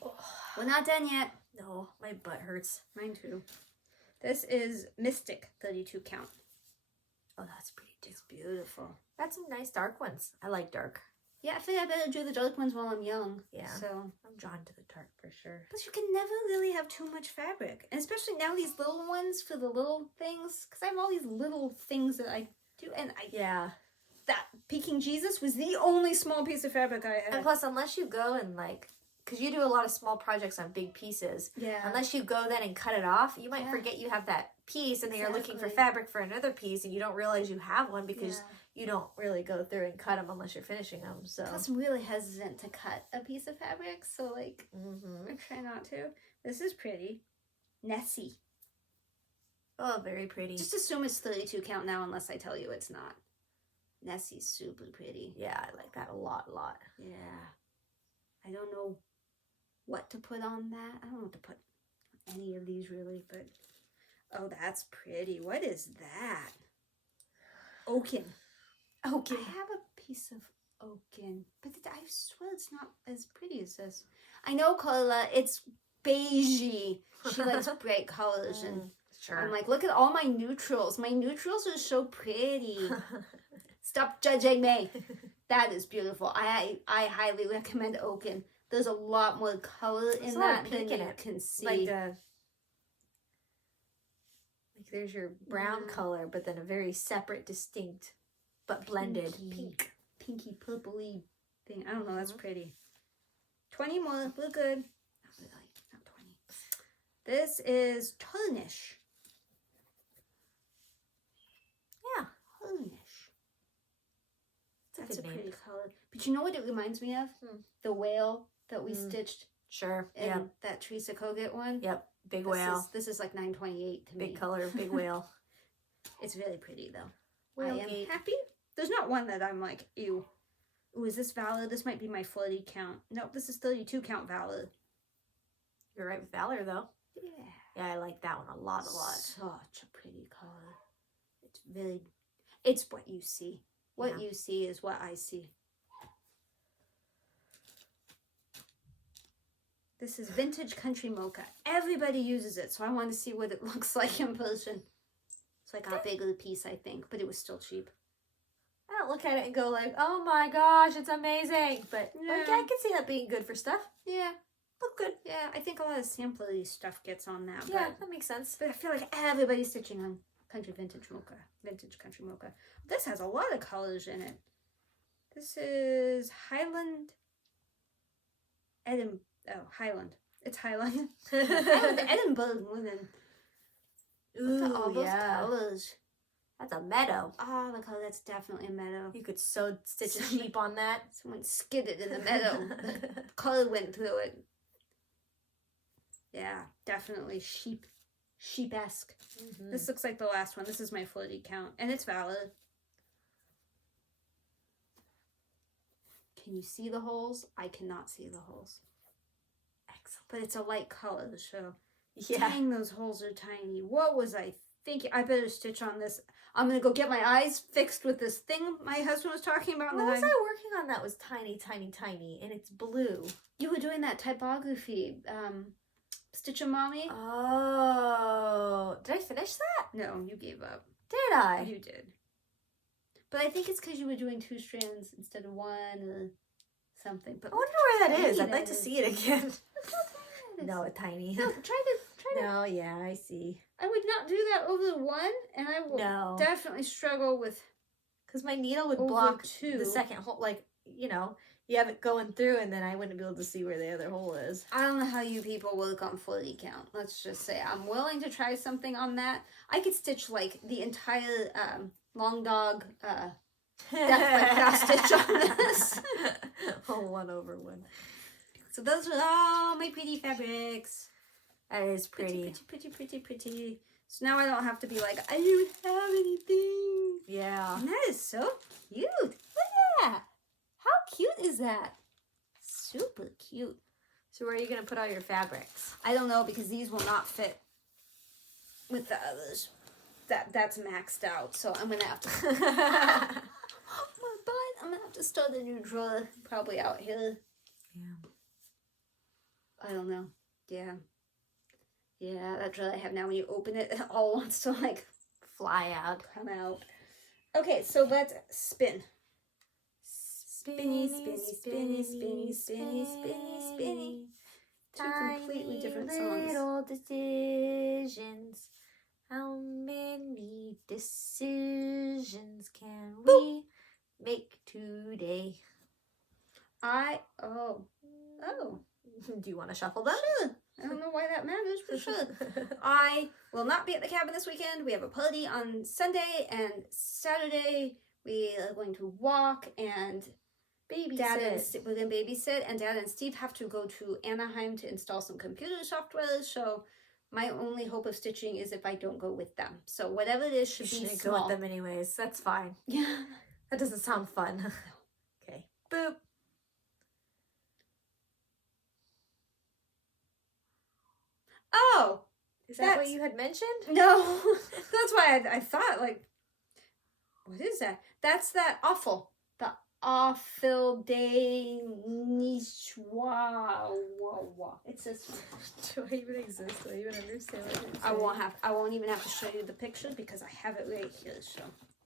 Oh. We're not done yet. No, my butt hurts. Mine too. This is Mystic, 32 count. Oh, that's pretty too. It's beautiful. That's some nice dark ones. I like dark. Yeah, I feel I better do the dark ones while I'm young. Yeah. So I'm drawn to the dark for sure. But you can never really have too much fabric. And especially now these little ones for the little things. Because I have all these little things that I do. And that Peking Jesus was the only small piece of fabric I had. And plus, unless you go and like, because you do a lot of small projects on big pieces. Yeah. Unless you go then and cut it off, you might forget you have that piece, and then you're looking for fabric for another piece, and you don't realize you have one because you don't really go through and cut them unless you're finishing them. So plus, I'm really hesitant to cut a piece of fabric, so like I try not to. This is pretty. Nessie. Oh, very pretty. Just assume it's 32 count now, unless I tell you it's not. Nessie's super pretty. Yeah, I like that a lot. Yeah. I don't know what to put on that. I don't know what to put on any of these really, but oh, that's pretty. What is that? Oaken. I have a piece of oaken, but I swear it's not as pretty as this. I know, Karla, it's beigey. She likes bright colors, and sure. I'm like, look at all my neutrals. My neutrals are so pretty. Stop judging me. That is beautiful. I highly recommend oaken. There's a lot more color in that than you can see. Like there's your brown color, but then a very separate, distinct, but blended pinky purpley thing. I don't know. That's pretty. 20 more. We're good. Not really. Not 20. This is tarnish. Yeah, tarnish. That's a name. pretty color. But you know what it reminds me of? The whale that we stitched. Sure. Yeah. That Teresa Kogut one. Yep. Big whale. This is like 928 to me. Big color, big whale. It's really pretty though. Whale I am gate. happy. There's not one that I'm like, ew. Ooh, is this valid? This might be my 40 count. Nope, this is 32 count valid. You're right with Valor though. Yeah. Yeah, I like that one a lot. Such a pretty color. It's really, it's what you see. What you see is what I see. This is vintage country mocha. Everybody uses it, so I want to see what it looks like in person. So I got a bigger piece, I think, but it was still cheap. I don't look at it and go like, oh my gosh, it's amazing. But like, I can see that being good for stuff. Yeah. Look good. Yeah, I think a lot of samplery stuff gets on that. Yeah, that makes sense. But I feel like everybody's stitching on vintage country mocha. This has a lot of colors in it. This is Highland. Highland. It's Highland. Highland Edinburgh linen. Look at all those colors. That's a meadow. Oh, the color. That's definitely a meadow. You could stitch a sheep on that. Someone skidded in the meadow. The color went through it. Yeah, definitely sheep-esque. This looks like the last one. This is my 40 count, and it's valid. Can you see the holes? I cannot see the holes. Excellent. But it's a light color, so dang, those holes are tiny. What was I thinking? I better stitch on this. I'm going to go get my eyes fixed with this thing my husband was talking about. What was I working on that was tiny, and it's blue? You were doing that typography, Stitch 'em Mommy. Oh, did I finish that? No, you gave up. Did I? You did. But I think it's because you were doing 2 strands instead of 1 or something. But I wonder where that is. I'd like to see it again. No, it's tiny. No, try to. No, yeah, I see. I would not do that over the 1, and I will definitely struggle with. Because my needle would block the second hole. Like, you have it going through, and then I wouldn't be able to see where the other hole is. I don't know how you people work on 40 count. Let's just say I'm willing to try something on that. I could stitch like the entire long dog death by cross stitch on this. Oh, 1 over 1. So those are all my pretty fabrics. That is pretty. Pretty. So now I don't have to be like, I don't have anything. Yeah. And that is so cute. Look at that. How cute is that? Super cute. So where are you going to put all your fabrics? I don't know, because these will not fit with the others. That's maxed out, so I'm going to have to... my butt. I'm going to have to start a new drawer, probably out here. Yeah. I don't know. Yeah. Yeah, that drawer I have now, when you open it, it all wants to, like, fly out. Come out. Okay, so let's spin. Spinny. 2 completely different songs. Little decisions. How many decisions can we make today? Do you want to shuffle them? Sure. I don't know why that matters, but sure. I will not be at the cabin this weekend. We have a party on Sunday, and Saturday we are going to walk and we're going to babysit, and Dad and Steve have to go to Anaheim to install some computer software, so my only hope of stitching is if I don't go with them. So whatever it is should be small. Go with them anyways. That's fine. Yeah. That doesn't sound fun. Okay. Boop. Oh! Is that what you had mentioned? No. That's why I thought, like, what is that? That's that awful. The awful day nishwa. It's this one. Do I even exist? Do I even understand what you're saying? I won't even have to show you the picture because I have it right here. So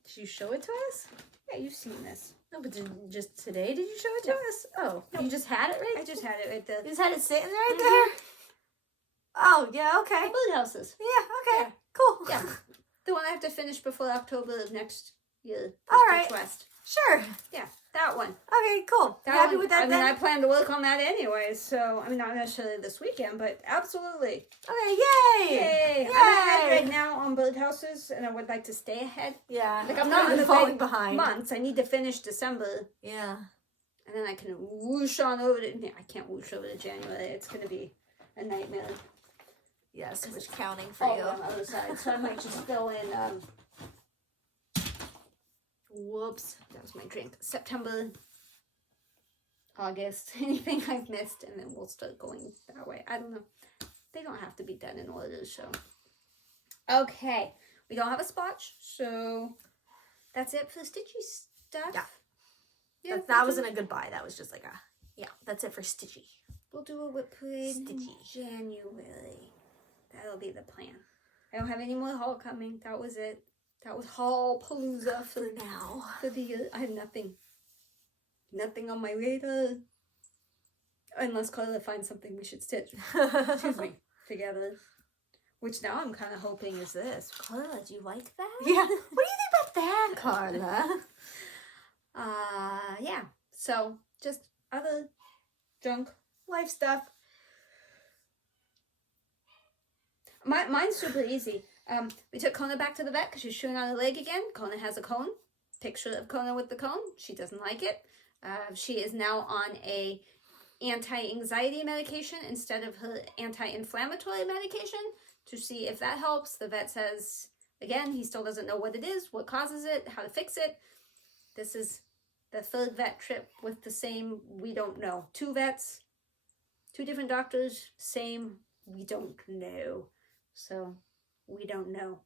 Did you show it to us? yeah, you've seen this. No, but just today did you show it to us? Oh, no. You just had it right? I just had it right there. You just had it sitting right there? Oh, yeah, okay. Birdhouses. Yeah, okay. Yeah. Cool. Yeah. The one I have to finish before October of next year. All right. West. Sure. Yeah, that one. Okay, cool. You That happy one, with that I mean, then? I plan to work on that anyway, so, I mean, not necessarily this weekend, but absolutely. Okay, yay! Yay! I'm ahead right now on birdhouses, and I would like to stay ahead. Yeah. Like, I'm not in the falling big behind. months. I need to finish December, Yeah. and then I can whoosh on over to, yeah, I can't whoosh over to January. It's going to be a nightmare. Yeah, so much counting for All you. on the other side, so I might just fill in, whoops, that was my drink. September, August, anything I've missed, and then we'll start going that way. I don't know. They don't have to be done in order, so. Okay, we don't have a spotch, so that's it for the stitchy stuff. Yeah. That wasn't a goodbye. That was just like a, yeah, that's it for Stitchy. We'll do a whip parade in Stitchy. January. That'll be the plan. I don't have any more haul coming. That was it. That was haul Palooza For now. for the year. I have nothing. Nothing on my radar. Unless Karla finds something we should stitch. Excuse me. Together. Which now I'm kind of hoping is this. Karla, do you like that? Yeah. What do you think about that, Karla? Yeah. So, just other junk. Life stuff. Mine's super easy. We took Kona back to the vet because she's chewing on her leg again. Kona has a cone. Picture of Kona with the cone. She doesn't like it. She is now on a anti-anxiety medication instead of her anti-inflammatory medication to see if that helps. The vet says, again, he still doesn't know what it is, what causes it, how to fix it. This is the third vet trip with the same, we don't know. 2 vets, 2 different doctors, same, we don't know. So, we don't know.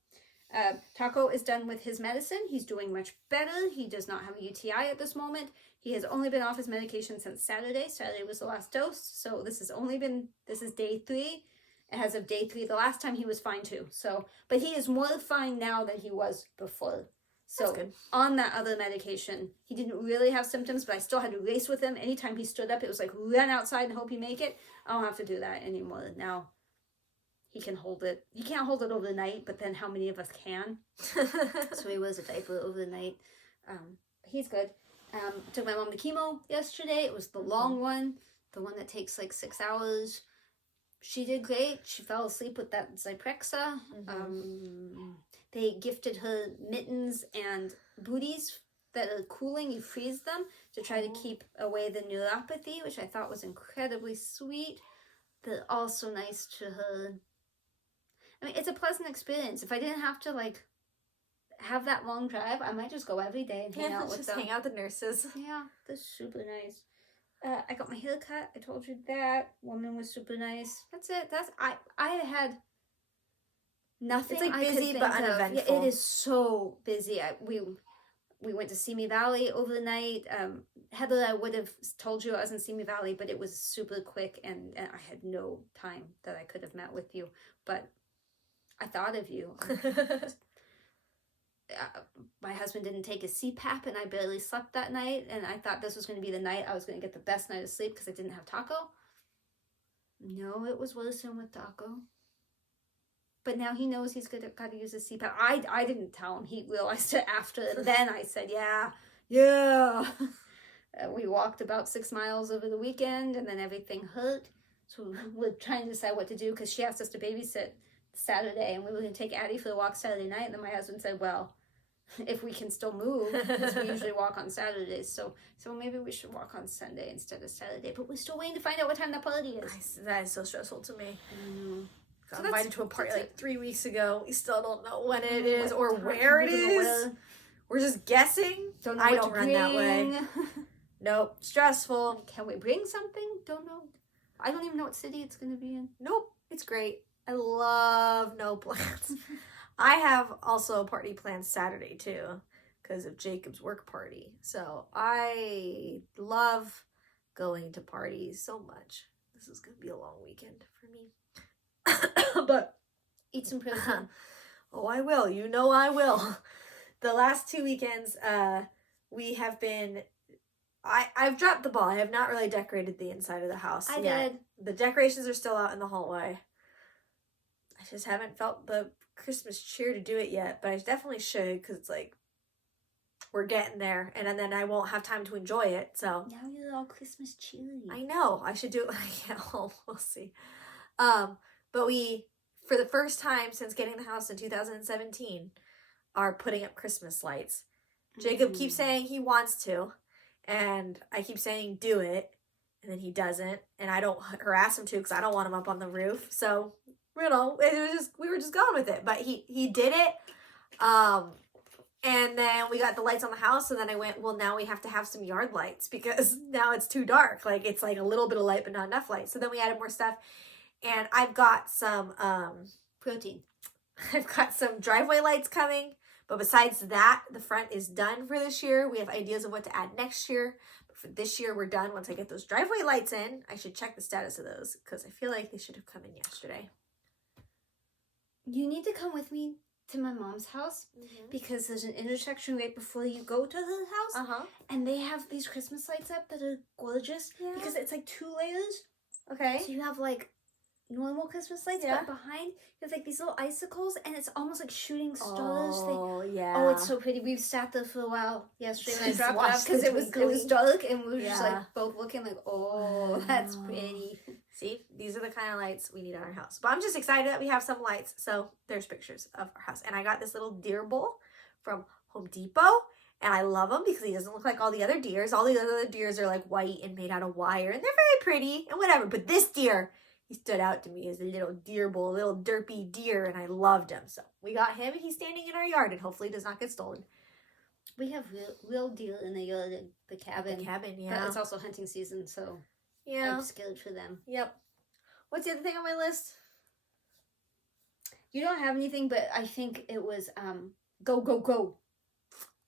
Taco is done with his medicine. He's doing much better. He does not have a UTI at this moment. He has only been off his medication since Saturday. Saturday was the last dose. So this is day 3. As of day 3, the last time he was fine too. So, but he is more fine now than he was before. So good. On that other medication, he didn't really have symptoms, but I still had to race with him. Anytime he stood up, it was like run outside and hope he make it. I don't have to do that anymore now. He can hold it. He can't hold it overnight, but then how many of us can? So he wears a diaper overnight. He's good. Took my mom to chemo yesterday. It was the long one, the one that takes like 6 hours. She did great. She fell asleep with that Zyprexa. They gifted her mittens and booties that are cooling. You freeze them to try to keep away the neuropathy, which I thought was incredibly sweet. They're also nice to her. I mean, it's a pleasant experience. If I didn't have to, like, have that long drive, I might just go every day and hang out with them. Hang out with the nurses. Yeah, they're super nice. I got my hair cut. I told you that. Woman was super nice. That's it. I had nothing. It's like I busy could but think of. uneventful. Yeah, it is so busy. We went to Simi Valley overnight. Heather, I would have told you I was in Simi Valley, but it was super quick and I had no time that I could have met with you. But I thought of you. My husband didn't take his CPAP and I barely slept that night. And I thought this was going to be the night I was going to get the best night of sleep because I didn't have Taco. No, it was worse than with Taco. But now he knows he's got to use his CPAP. I didn't tell him. He realized it after. And then I said, yeah. We walked about 6 miles over the weekend and then everything hurt. So we're trying to decide what to do because she asked us to babysit Saturday and we were going to take Addie for the walk Saturday night. And then my husband said, well, if we can still move, because we usually walk on Saturdays. So maybe we should walk on Sunday instead of Saturday. But we're still waiting to find out what time that party is. That is so stressful to me. So got invited to a party like 3 weeks ago. We still don't know when it What is or time where it we're gonna is. We're just guessing. Don't know I what don't to run that way. bring. Nope. Stressful. Can we bring something? Don't know. I don't even know what city it's going to be in. Nope. It's great. I love no plans. I have also a party planned Saturday too because of Jacob's work party. So I love going to parties so much. This is going to be a long weekend for me. But eat some protein. Oh, I will. You know I will. The last 2 weekends, we have been... I've dropped the ball. I have not really decorated the inside of the house I yet. did. The decorations are still out in the hallway. I just haven't felt the Christmas cheer to do it yet, but I definitely should because it's like we're getting there, and then I won't have time to enjoy it. So now you're all Christmas cheery. I know I should do it when I get home. We'll see. But we, for the first time since getting the house in 2017, are putting up Christmas lights. Jacob keeps saying he wants to, and I keep saying do it, and then he doesn't, and I don't harass him to because I don't want him up on the roof. So you know, we were just going with it. But he did it. And then we got the lights on the house, and then I went, well, now we have to have some yard lights because now it's too dark. Like, it's like a little bit of light, but not enough light. So then we added more stuff, and I've got some, protein. I've got some driveway lights coming, but besides that, the front is done for this year. We have ideas of what to add next year, but for this year, we're done. Once I get those driveway lights in, I should check the status of those because I feel like they should have come in yesterday. You need to come with me to my mom's house because there's an intersection right before you go to her house, and they have these Christmas lights up that are gorgeous because it's like 2 layers. Okay. So you have like normal Christmas lights, but behind you have like these little icicles, and it's almost like shooting stars. Oh, yeah. Oh, it's so pretty. We've sat there for a while yesterday when I dropped it off because the it was dark, and we were just like both looking like, oh, that's pretty. See, these are the kind of lights we need on our house. But I'm just excited that we have some lights. So there's pictures of our house. And I got this little deer bowl from Home Depot. And I love him because he doesn't look like all the other deers. All the other deers are like white and made out of wire. And they're very pretty and whatever. But this deer, he stood out to me as a little deer bowl, a little derpy deer. And I loved him. So we got him, and he's standing in our yard. And hopefully does not get stolen. We have real deer in the yard at the cabin. The cabin, yeah. But it's also hunting season, so... Yeah. I'm scared for them. Yep. What's the other thing on my list? You don't have anything, but I think it was go, go, go.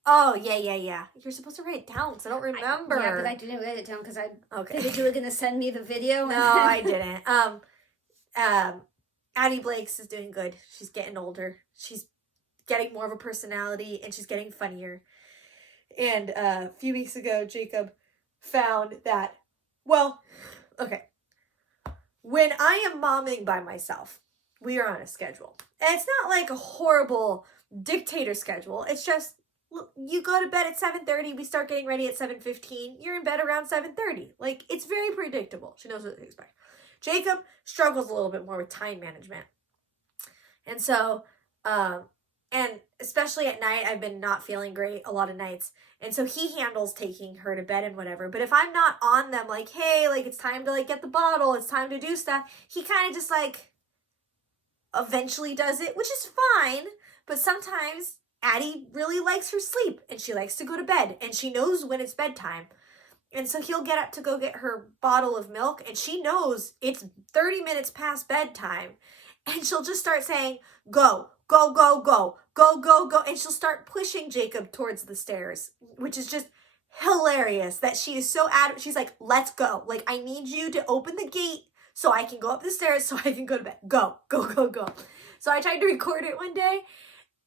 Oh, yeah. You're supposed to write it down because I don't remember. Yeah, but I didn't write it down because I figured you were going to send me the video. No, I didn't. Addie Blake's is doing good. She's getting older. She's getting more of a personality, and she's getting funnier. And a few weeks ago, Jacob found that, well, okay. When I am momming by myself, we are on a schedule. And it's not like a horrible dictator schedule. It's just, you go to bed at 7:30, we start getting ready at 7:15, you're in bed around 7:30. Like, it's very predictable. She knows what to expect. Jacob struggles a little bit more with time management. And so, and especially at night, I've been not feeling great a lot of nights. And so he handles taking her to bed and whatever. But if I'm not on them, like, hey, like, it's time to, like, get the bottle, it's time to do stuff, he kind of just, like, eventually does it, which is fine. But sometimes Addie really likes her sleep, and she likes to go to bed, and she knows when it's bedtime. And so he'll get up to go get her bottle of milk, and she knows it's 30 minutes past bedtime. And she'll just start saying, go, go, go, go, go, go, go. And she'll start pushing Jacob towards the stairs, which is just hilarious that she is so adamant. She's like, let's go. Like, I need you to open the gate so I can go up the stairs so I can go to bed. Go, go, go, go. So I tried to record it one day,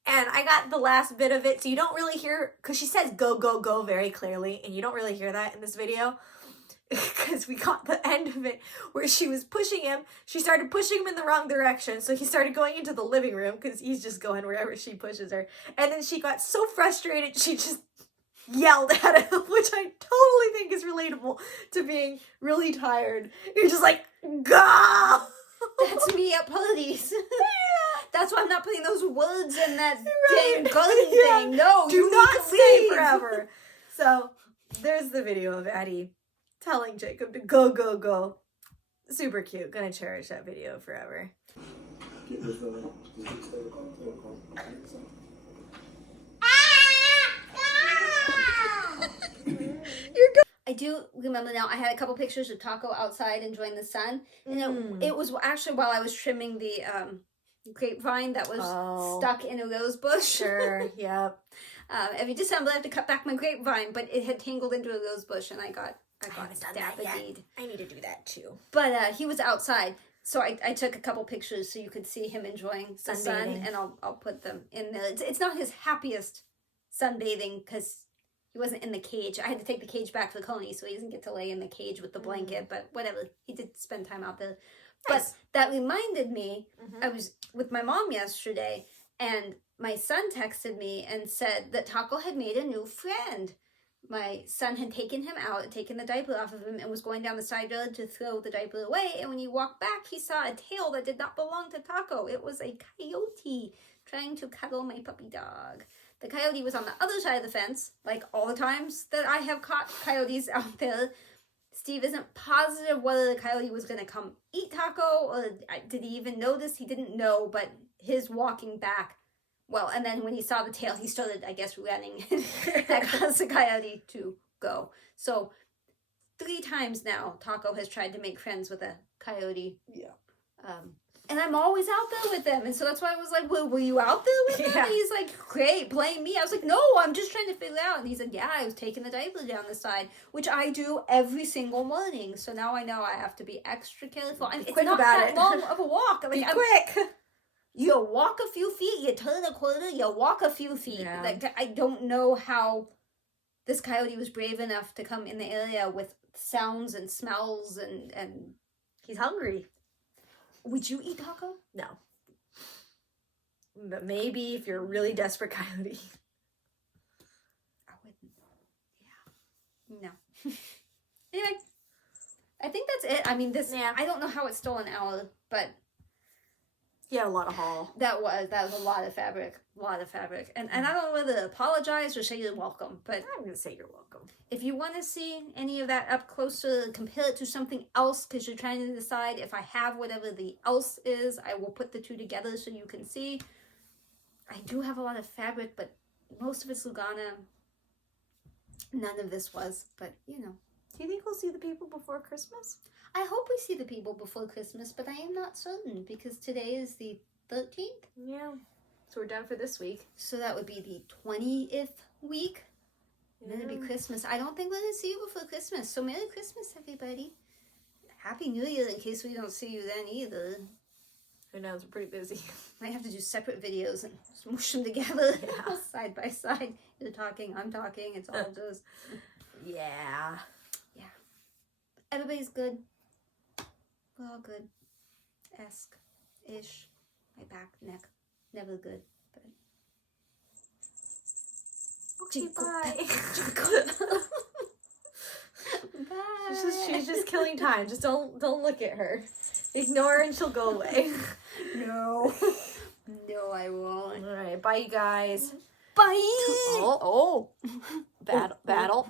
and I got the last bit of it. So you don't really hear, because she says go, go, go very clearly, and you don't really hear that in this video. Because we got the end of it where she was pushing him. She started pushing him in the wrong direction. So he started going into the living room because he's just going wherever she pushes her. And then she got so frustrated, she just yelled at him, which I totally think is relatable to being really tired. You're just like, go! That's me at parties. Yeah. That's why I'm not putting those words in that Right. dang garden thing. No, do not stay forever. So there's the video of Addie telling Jacob to go, go, go. Super cute. Gonna cherish that video forever. do remember now, I had a couple pictures of Taco outside enjoying the sun. And it was actually while I was trimming the grapevine that was stuck in a rose bush. Sure, yep. Every December I have to cut back my grapevine, but it had tangled into a rose bush and I got stab-a-deed. I need to do that too. But he was outside. So I took a couple pictures so you could see him enjoying the sun, and I'll put them in there. It's not his happiest sunbathing because he wasn't in the cage. I had to take the cage back for Coney, so he doesn't get to lay in the cage with the blanket, but whatever. He did spend time out there. Nice. But that reminded me, I was with my mom yesterday, and my son texted me and said that Taco had made a new friend. My son had taken him out, taken the diaper off of him, and was going down the side road to throw the diaper away. And when he walked back, he saw a tail that did not belong to Taco. It was a coyote trying to cuddle my puppy dog. The coyote was on the other side of the fence, like all the times that I have caught coyotes out there. Steve isn't positive whether the coyote was going to come eat Taco, or did he even notice? He didn't know, but his walking back, well, and then when he saw the tail, he started, I guess, running. That caused the coyote to go. So 3 times now, Taco has tried to make friends with a coyote. Yeah. And I'm always out there with them. And so that's why I was like, well, were you out there with them? And he's like, great, blame me. I was like, no, I'm just trying to figure it out. And he said, yeah, I was taking the diaper down the side, which I do every single morning. So now I know I have to be extra careful. And it's not that long of a walk. Like, quick. You walk a few feet, you turn a corner, you walk a few feet. Yeah. Like, I don't know how this coyote was brave enough to come in the area with sounds and smells and he's hungry. Would you eat Taco? No. But maybe if you're a really desperate coyote. I wouldn't. Yeah. No. Anyway, I think that's it. I mean, I don't know how it's still an hour, but Yeah, a lot of haul. That was a lot of fabric. And I don't know whether to apologize or say you're welcome, but I'm going to say you're welcome. If you want to see any of that up closer, compare it to something else because you're trying to decide if I have whatever the else is, I will put the two together so you can see. I do have a lot of fabric, but most of it's Lugana. None of this was, but you know. Do you think we'll see the people before Christmas? I hope we see the people before Christmas, but I am not certain because today is the 13th. Yeah. So we're done for this week. So that would be the 20th week. And then it'll be Christmas. I don't think we're going to see you before Christmas. So Merry Christmas, everybody. Happy New Year in case we don't see you then either. Who knows? We're pretty busy. Might have to do separate videos and smoosh them together side by side. You're talking, I'm talking. It's all just... Yeah. Yeah. Everybody's good. We're all good. Ish. My back, neck. Never good. But... Okay, bye. Bye. She's just killing time. Just don't look at her. Ignore her and she'll go away. No. No, I won't. All right, bye, you guys. Bye. Oh. Battle.